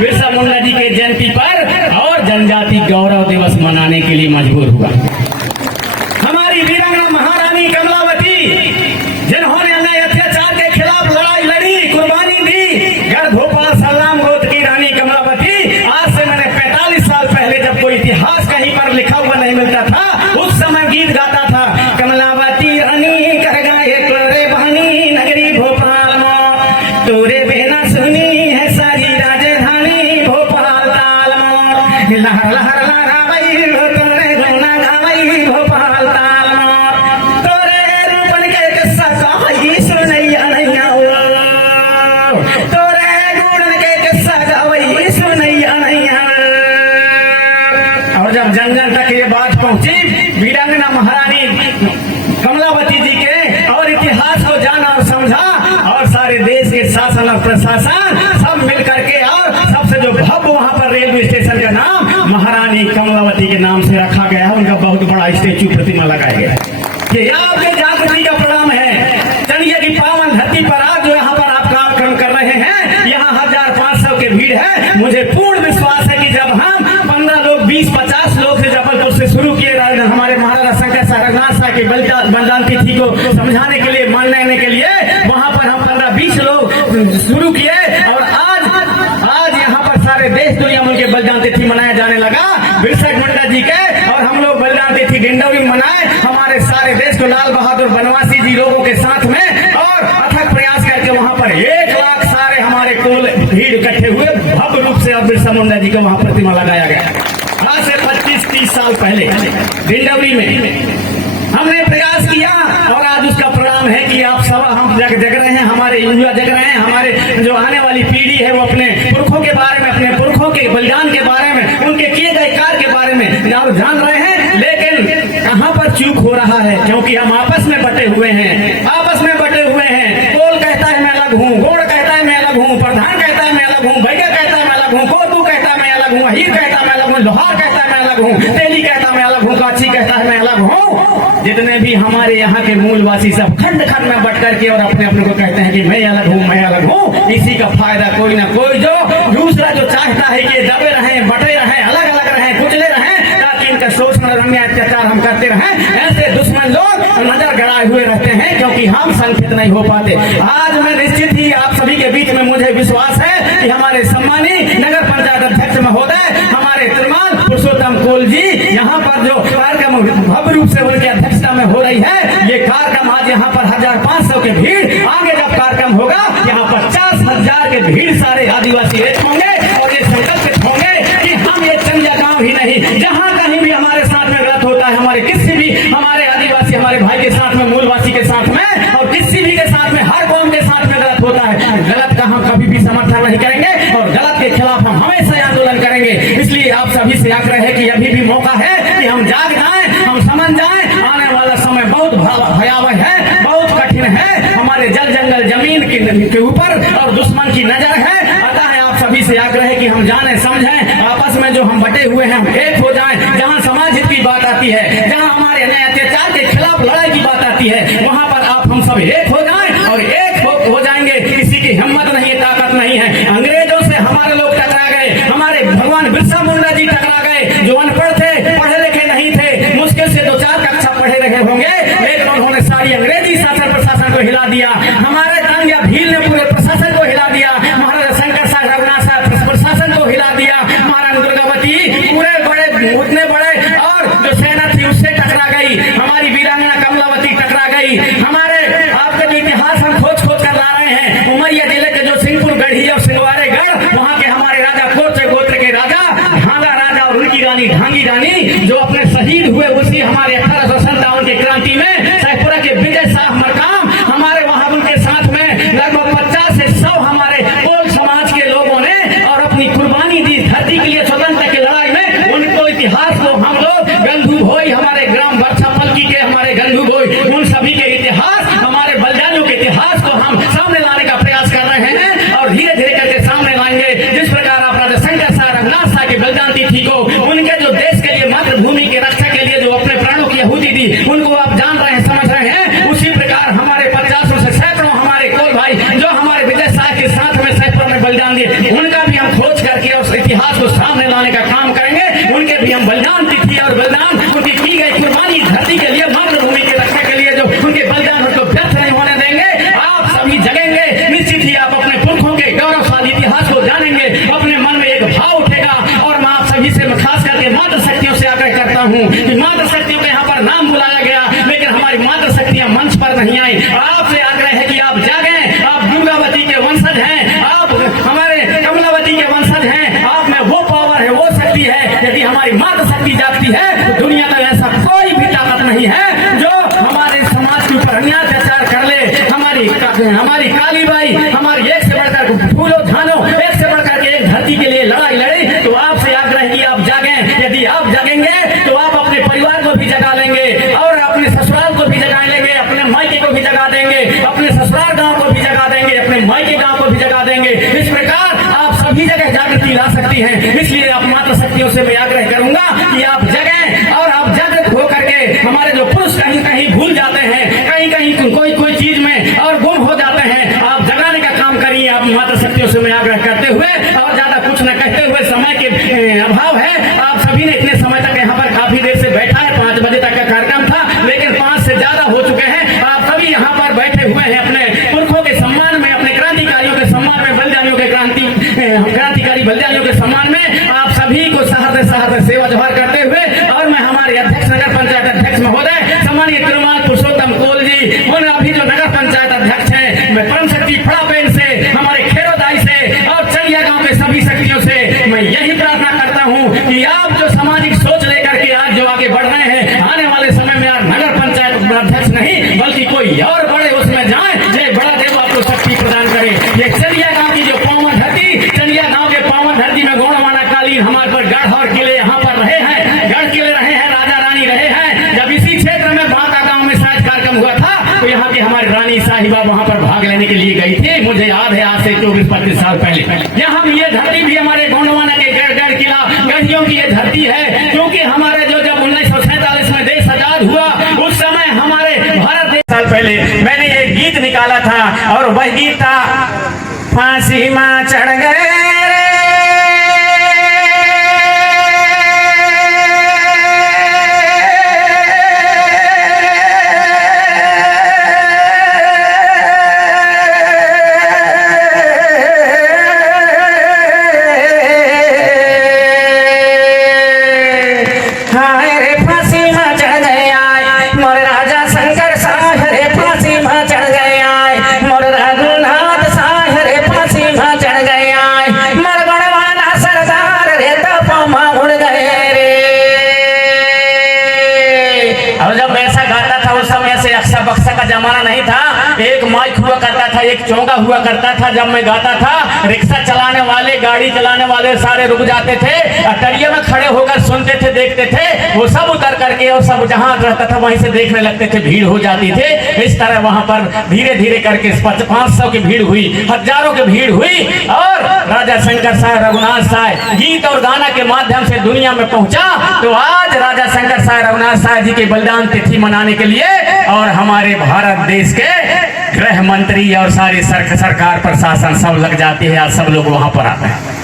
बिरसा मुंडा जी के जयंती पर और जनजाति गौरव दिवस मनाने के लिए मजबूर हुआ। हमारी वीरांगना महारानी कमलावती, जिन्होंने अन्याय अत्याचार के खिलाफ लड़ाई लड़ी, कुर्बानी दी, गढ़ भोपाल सलाम गोत्र की रानी कमलावती, आज से मैंने 45 साल पहले जब कोई इतिहास कहीं पर लिखा हुआ नहीं मिलता था, उस समय गीत गाता था, कमलावती रानी कर गाए तोरे बहनी नगरी भोपाल में, तोरे बिना सुनी है सारी राजधानी भोपाल ताल में, लहर लहर लहरावई तोरे रोना गावई भोपाल ताल में, तोरे रूपन के किस्सा कहाई सुनैया नैया ओ, तोरे गुणन के किस्सा गावई सुनैया नैया। और जब जन जन तक ये बात पहुंची वीरांगना महारानी कमलावती जी के और इतिहास को जाना और समझा, और सारे देश के शासन और प्रशासन सब मिल करके और सबसे जो भव्य वहां पर रेलवे स्टेशन का नाम महारानी कमलावती के नाम से रखा गया है। उनका बहुत बड़ा स्टेचू प्रतिमा लगाया गया है। ये आपके जागृति का प्रणाम है। चलिए की पावन धरती पर आज जो यहाँ पर आप कार्यक्रम कर रहे हैं, यहाँ 1500 की भीड़ है। मुझे पूर्ण विश्वास है कि जब हम 15 लोग 20-50 लोग से जबलपुर से शुरू किए हमारे महाराजा शंकर साहब रघुनाथ साहब की बलिदान तिथि को समझाने के लिए, मानने के लिए, वहां पर हम 15-20 लोग शुरू किए और आज यहाँ पर सारे देश दुनिया में उनके बलिदान तिथि मनाया जाने लगा बिरसा मुंडा जी के। और हम लोग बलिदान तिथि डिंडौरी मनाए हमारे सारे देश को लाल बहादुर बनवासी जी लोगों के साथ में, और अथक प्रयास करके वहां पर 1 लाख सारे हमारे कुल भीड़ इकट्ठे हुए भव्य रूप से और बिरसा मुंडा जी को वहां प्रतिमा लगाया गया। आज से 25-30 साल पहले डिंडौरी में हमने प्रयास किया और आज उसका परिणाम है कि आप सब हम जग रहे हैं, हमारे युवा जग रहे हैं, हमारे जो आने वाली पीढ़ी है वो अपने पुरखों के बारे में, अपने पुरखों के बलिदान के बारे में, उनके किए गए कार्य के बारे में जान रहे हैं। लेकिन कहाँ पर चूक हो रहा है, क्योंकि हम आपस में बटे हुए हैं, आपस में बटे हुए हैं। कोल कहता है मैं अलग हूँ, गोड़ कहता है मैं अलग हूँ, प्रधान कहता है मैं अलग हूँ, भैया कहता है मैं अलग हूँ, कोतू कहता है मैं अलग हूँ, हीर कहता है मैं अलग हूँ, लोहार कहता है मैं अलग हूँ, तेली कहता है मैं अलग हूँ, काची कहता है मैं अलग हूँ। जितने भी हमारे यहाँ के मूलवासी सब खंड खंड में बट करके और अपने अपने को कहते हैं कि मैं अलग हूँ, मैं अलग हूँ। इसी का फायदा कोई ना कोई जो दूसरा जो चाहता है कि दबे रहें, बटे रहें, अलग अलग रहें, कुचले रहें, ताकि इनका शोषण और अन्याय अत्याचार हम करते रहें। ऐसे दुश्मन लोग नजर गड़ाए हुए रहते हैं, क्योंकि हम संगठित नहीं हो पाते। आज मैं निश्चित ही आप सभी के बीच में मुझे विश्वास है कि हमारे सम्मानित नगर पंचायत अध्यक्ष महोदय, हमारे श्रीमान पुरुषोत्तम कोल जी, यहाँ पर जो कार्यक्रम भव्य रूप से उनकी अध्यक्षता में हो रही है, ये कार्यक्रम आज यहाँ पर 1500 की भीड़, आगे जब कार्यक्रम होगा यहाँ 50,000 के भीड़ सारे आदिवासी एक होंगे और ये संकल्पित होंगे कि हम ये चंदिया गांव ही नहीं, जहाँ कहीं भी हमारे साथ में गलत होता है, हमारे किसी भी हमारे आदिवासी हमारे भाई के साथ में, मूलवासी के साथ में और किसी भी के साथ में, हर कौम के साथ में गलत होता है, गलत का हम कभी भी समर्थन नहीं करेंगे और गलत के खिलाफ हम हमेशा आंदोलन करेंगे। इसलिए आप सभी से आग्रह है कि अभी भी मौका है कि हम जाग जाएं, हम समझ जाएं। आने वाला समय बहुत भयावह है, बहुत कठिन है, हमारे जल जंगल जमीन के ऊपर और दुश्मन की नजर है। अतः आप सभी से आग्रह है कि हम जाने समझें, आपस में जो हम बटे हुए हैं हम एक हो जाएं। जहां समाज हित की बात आती है, जहां हमारे अन्याय अत्याचार के खिलाफ लड़ाई की बात आती है, वहां पर आप हम सब एक हो जाएं और एक हो जाएंगे। किसी की हिम्मत नहीं है, ताकत नहीं है। अंग्रेजों से हमारे लोग टकरा गए, हमारे भगवान बिरसा मुंडा जी टकरा गए, जो अनपढ़ थे, पढ़े लिखे नहीं थे, मुश्किल से 2-4 कक्षा पढ़े रहे होंगे, लेकिन उन्होंने सारी अंग्रेजी शासन प्रशासन को हिला दिया। हमारे तांगिया भील ने पूरे प्रशासन को हिला दिया, महाराजा शंकर साहब रघुनाथ साहब प्रशासन को हिला दिया, महारानी दुर्गावती पूरे बड़े उतने बड़े और जो सेना थी उससे टकरा गई, हमारी वीरांगना कमलावती टकरा गई। हमारे आपके जो इतिहास हम खोज कर ला रहे हैं, उमरिया जिले के जो सिंहपुर गढ़ी और सिलवारे गढ़, वहाँ के हमारे राजा गोत्र के राजा ढांगा राजा और उनकी रानी ढांगी रानी जो अपने शहीद हुए, उसकी हमारे 1857 के क्रांति में सैपुरा के विजय शाह मरकाम, हमारे वहां उनके साथ में लगभग 50 से 100 हमारे कोल समाज के लोगों ने और अपनी कुर्बानी दी धरती के लिए, स्वतंत्रता की लड़ाई में। उनको इतिहास को हम लोग गंधू भोई, हमारे ग्राम वर्षा पलकी के हमारे गंधू भोई, उन सभी के इतिहास, हमारे बलिदानियों के इतिहास को हम सामने लाने का प्रयास कर रहे हैं और धीरे धीरे करके सामने लाएंगे। जिस प्रकार आप राजा शंकर साहब रघुनाथ साहब की बलिदान तिथि को, उनके जो देश के लिए मातृभूमि की रक्षा के लिए जो अपने प्राणों की सामने लाने का काम करेंगे। उनके भी हम बलिदान तिथि और बलिदान उनकी की गई कुर्बानी धरती के लिए, मातृभूमि के रक्षा के लिए जो उनके बलिदान उनको व्यर्थ नहीं होने देंगे। आप सभी जगेंगे, निश्चित ही आप अपने पुरखों के गौरवशाली इतिहास को जानेंगे। अपने मन में एक भाव उठेगा और मैं आप सभी से खास करके मातृ शक्तियों से आग्रह करता हूँ कि मातृ शक्तियों के यहाँ पर नाम बुलाया गया, लेकिन हमारी मातृ शक्तियां मंच पर नहीं आई। आपसे आग्रह है कि आप जागें। आप दुर्गावती के वंशज हैं, आप हमारे कमलावती के वंशज हैं। आप में वो पावर है, वो शक्ति है। यदि हमारी मातृ शक्ति जागती है तो दुनिया में ऐसा कोई भी ताकत नहीं है जो हमारे समाज के ऊपर अन्याय अत्याचार कर ले। हमारी कालीबाई हमारी एक से बढ़कर फूलो धानो, एक से बढ़कर के एक धरती के लिए लड़ाई लड़ी। तो आपसे आग्रह है कि आप जागें। यदि आप जागेंगे तो आप अपने परिवार को भी जगा लेंगे और अपने ससुराल को भी जगा लेंगे, अपने मायके को भी जगा देंगे, अपने ससुराल गांव को भी जगा देंगे, अपने मायके गांव को भी जगा देंगे। इस प्रकार आप सभी जगह जागृति ला सकती हैं। इसलिए आप मातृ शक्तियों से मैं आग्रह करूंगा कि आप जगें और आप जागृत होकर के हमारे जो पुरुष कहीं कहीं भूल जाते हैं, कहीं कहीं कोई चीज में और गुम हो जाते हैं, आप जगाने का काम करिए। आप मातृ शक्तियों से मैं आग्रह करते हुए और ज्यादा कुछ न कहते हुए, समय के अभाव है, आप सभी ने इतने समय तक यहाँ पर काफी देर से बैठा है। 5 बजे तक का कार्यक्रम था, लेकिन 5 से ज्यादा हो चुके हैं। आप सभी यहाँ पर बैठे हुए हैं अपने पुरखों के सम्मान में, अपने क्रांतिकारियों के सम्मान में, बलिदानियों के क्रांतिकारी बलिदानियों के सम्मान में आप सभी को सहर्ष सेवा जोहार करते हुए, और मैं हमारे अध्यक्ष, नगर पंचायत अध्यक्ष महोदय सम्मानीय तिरुमाल पुरुषोत्तम कोल जी और अभी जो नगर पंचायत अध्यक्ष हैं, मैं परम शक्ति फड़ापेन से, हमारे खेरोदाई से और चलिया गांव के सभी शक्तियों से मैं यही प्रार्थना करता हूं कि आप जो सामाजिक सोच लेकर के आज जो आगे बढ़ रहे हैं, आने वाले समय में आप नगर पंचायत अध्यक्ष नहीं बल्कि कोई और बड़े उसमें जाए। जय बड़ा देव आपको शक्ति प्रदान करे। ये चलिया गांव की जो पावन धरती, चलिया गांव के पावन धरती में गौड़वाना कालीन हमारे पर गढ़ और किले यहाँ पर रहे हैं, गढ़ किले रहे हैं, राजा रानी रहे हैं। जब इसी क्षेत्र में बांका गांव में शायद कार्यक्रम हुआ था तो यहाँ की हमारी रानी साहिबा वहां पर भाग लेने के लिए गई थी। मुझे याद है आज से 24-25 साल पहले। यहाँ ये धरती भी हमारे गोंडवाना के गढ़ किला गढ़ियों की ये धरती है, क्योंकि हमारे जो जब 1947 में देश आजाद हुआ उस समय हमारे भारत देश साल पहले मैंने एक गीत निकाला था और वह गीत था, फांसी मां चढ़ गए बक्सा का जमाना नहीं था। एक माइक हुआ करता था, एक चौंगा हुआ करता था। जब मैं गाता था रिक्शा चलाने वाले, गाड़ी चलाने वाले सारे रुक जाते थे, अटरिया में खड़े होकर सुनते थे, देखते थे। वो सब उतर करके और सब जहां रहता था वहीं से देखने लगते थे, भीड़ हो जाती थी। इस तरह वहां पर धीरे धीरे करके 500 की भीड़ हुई, हजारों की भीड़ हुई और राजा शंकर साय रघुनाथ साय गीत और गाना के माध्यम से दुनिया में पहुंचा। तो आज राजा शंकर साय रघुनाथ साय जी के बलिदान तिथि मनाने के लिए और हमारे भारत देश के गृह मंत्री और सारी सरकार प्रशासन सब लग जाती है। आज सब लोग वहां पर आते हैं।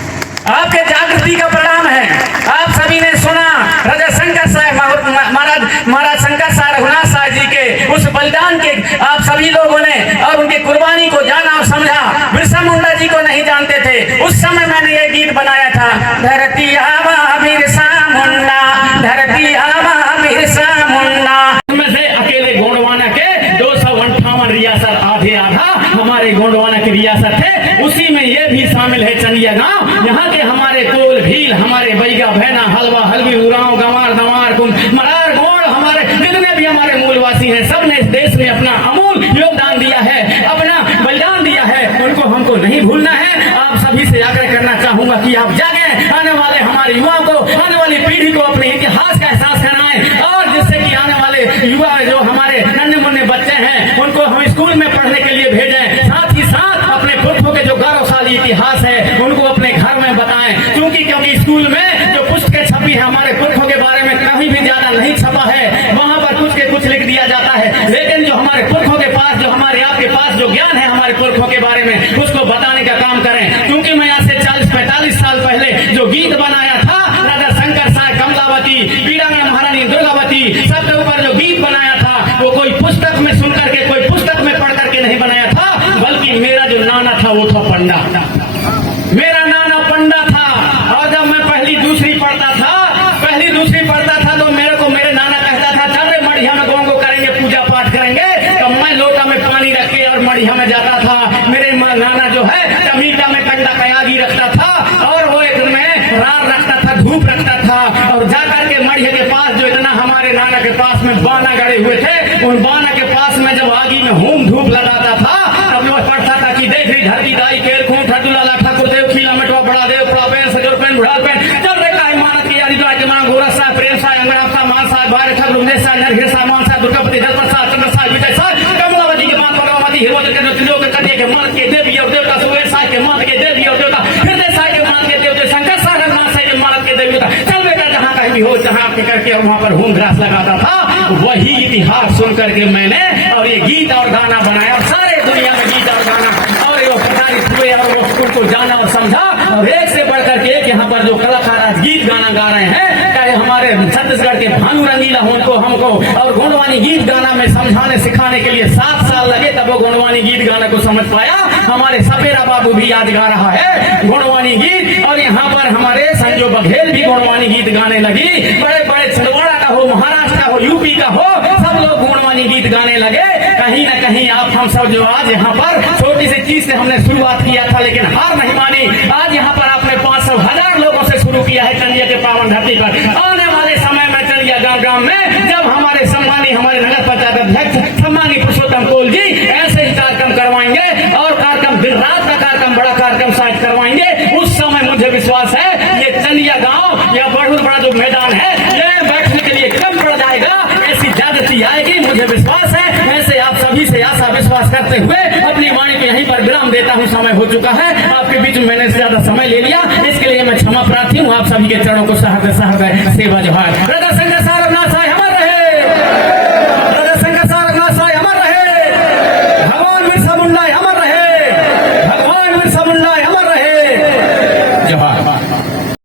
आपके जागृति का परिणाम है। आप सभी ने सुना राजा शंकर साय महाराज शंकर साय रघुनाथ साय जी के उस बलिदान के आप सभी लोगों ने और उनकी कुर्बानी को जाना और समझा। बिरसा मुंडा जी को नहीं जानते थे। उस समय मैंने ये गीत बनाया था, धरती आवा बिरसा मुंडा, धरती आवा बिरसा मुंडा। उनमें से अकेले गोंडवाना के 258 रियासत आधे आधा हमारे गोंडवाना की रियासत है। उसी में ये भी शामिल है चंदिया गांव। यहाँ के हमारे कोल भील, हमारे बैगा भैना, हलवा हलवी, उराव गंवार दवार मरार गोड़, हमारे जितने भी हमारे मूलवासी हैं, सब ने इस देश में अपना अमूल योगदान दिया है, अपना बलिदान दिया है। उनको हमको नहीं भूलना है। आप सभी से आग्रह करना चाहूंगा कि आप जागे, आने वाले हमारे युवाओं को, आने वाली पीढ़ी को अपने इतिहास का एहसास कराएं और जिससे कि आने वाले युवा जो हमारे नन्हे मुन्ने बच्चे हैं उनको हम स्कूल में पढ़ने के लिए भेजें। साथ ही साथ अपने पुरखों के जो गौरवशाली इतिहास है उनको अपने घर में बताएं, क्योंकि स्कूल में जो पुस्तकें छपी है हमारे पुरखों के बारे में कहीं भी ज्यादा नहीं छपा है। वहां पर कुछ के कुछ लिख दिया जाता है, लेकिन जो हमारे पुरखों के पास, जो हमारे आपके पास जो ज्ञान है हमारे पुरखों के बारे में, उसको बताने का काम करें। क्योंकि मैं आज से 40-45 साल पहले जो गीत बनाया था अगरबत्ती रखता था, धूप रखता था, और जाकर के मढ़िया के पास जो इतना हमारे नाना के पास में बाना गड़े हुए थे, उन बाना के पास में जब आगी में होम धूप लगाता था, तब वो पढ़ता था कि देख रही धरती दाई केर खून ठडुला लाखा को देव खीला मटवा बड़ा देव बड़ा पेन सजोर पेन बुढ़ा पेन चल रे का इमानत की यारी के मांग गोरा सा प्रेम सा अंगना सा मान सा बारे ठग रुमने सा नरघे सा मान सा दुर्गापति दलपत सा चंद्र सा विजय सा कमलावती के मां भगवती हिरोज के नचलो के कन्या के मान के देवी और देवता सुवेर सा के मान के देवी और देवता हृदय सा के मान के देवता शंकर सा रघुनाथ सा के मान के देवता चल बेटा जहां कहीं भी हो जहां के करके वहां पर होम ग्रास लगाता था। वही इतिहास सुन करके मैंने और ये गीत और गाना बनाया, और सारे दुनिया में गीत और गाना और वो प्रचारित हुए और वो उनको जाना और समझा। और एक से बढ़कर के एक यहाँ पर जो कलाकार आज गीत गाना गा रहे हैं, चाहे हमारे छत्तीसगढ़ के भानु रंगीला उनको हमको और गुणवानी गीत गाना में समझाने सिखाने के लिए 7 साल लगे, तब वो गुणवानी गीत गाना को समझ पाया। हमारे सपेरा बाबू भी आज गा रहा है गुणवानी गीत, और यहाँ पर हमारे संजो बघेल भी गुणवानी गीत गाने लगी। बड़े बड़े छिंदवाड़ा का हो, महाराष्ट्र का हो, यूपी का हो, सब लोग गुणवानी गीत गाने लगे। कहीं ना कहीं आप हम सब जो आज यहाँ पर छोटी सी चीज से हमने शुरुआत किया था, लेकिन हार नहीं मानी। आज यहाँ पर आपने 500,000 लोगों से शुरू किया है चंदिया के पावन धरती पर। आने वाले समय में चंदिया गांव में जब हमारे सम्मानी हमारे नगर पंचायत अध्यक्ष सम्मानी पुरुषोत्तम कोल जी ऐसे ही कार्यक्रम करवाएंगे, और कार्यक्रम दिन रात का कार्यक्रम बड़ा कार्यक्रम शायद करवाएंगे, उस समय मुझे विश्वास है ये चंदिया गाँव या बहुत बड़ा जो मैदान है ये बैठने के लिए कम पड़ जाएगा, ऐसी ज्यादती आएगी, मुझे विश्वास है। ऐसे आप सभी से आशा विश्वास करते हुए अपनी वाणी को यहीं पर विराम देता हूँ। समय हो चुका है, आपके बीच में मैंने ज्यादा समय ले लिया, इसके लिए मैं क्षमा प्रार्थी हूँ। आप सभी के चरणों को सहृदय सेवा जोहार।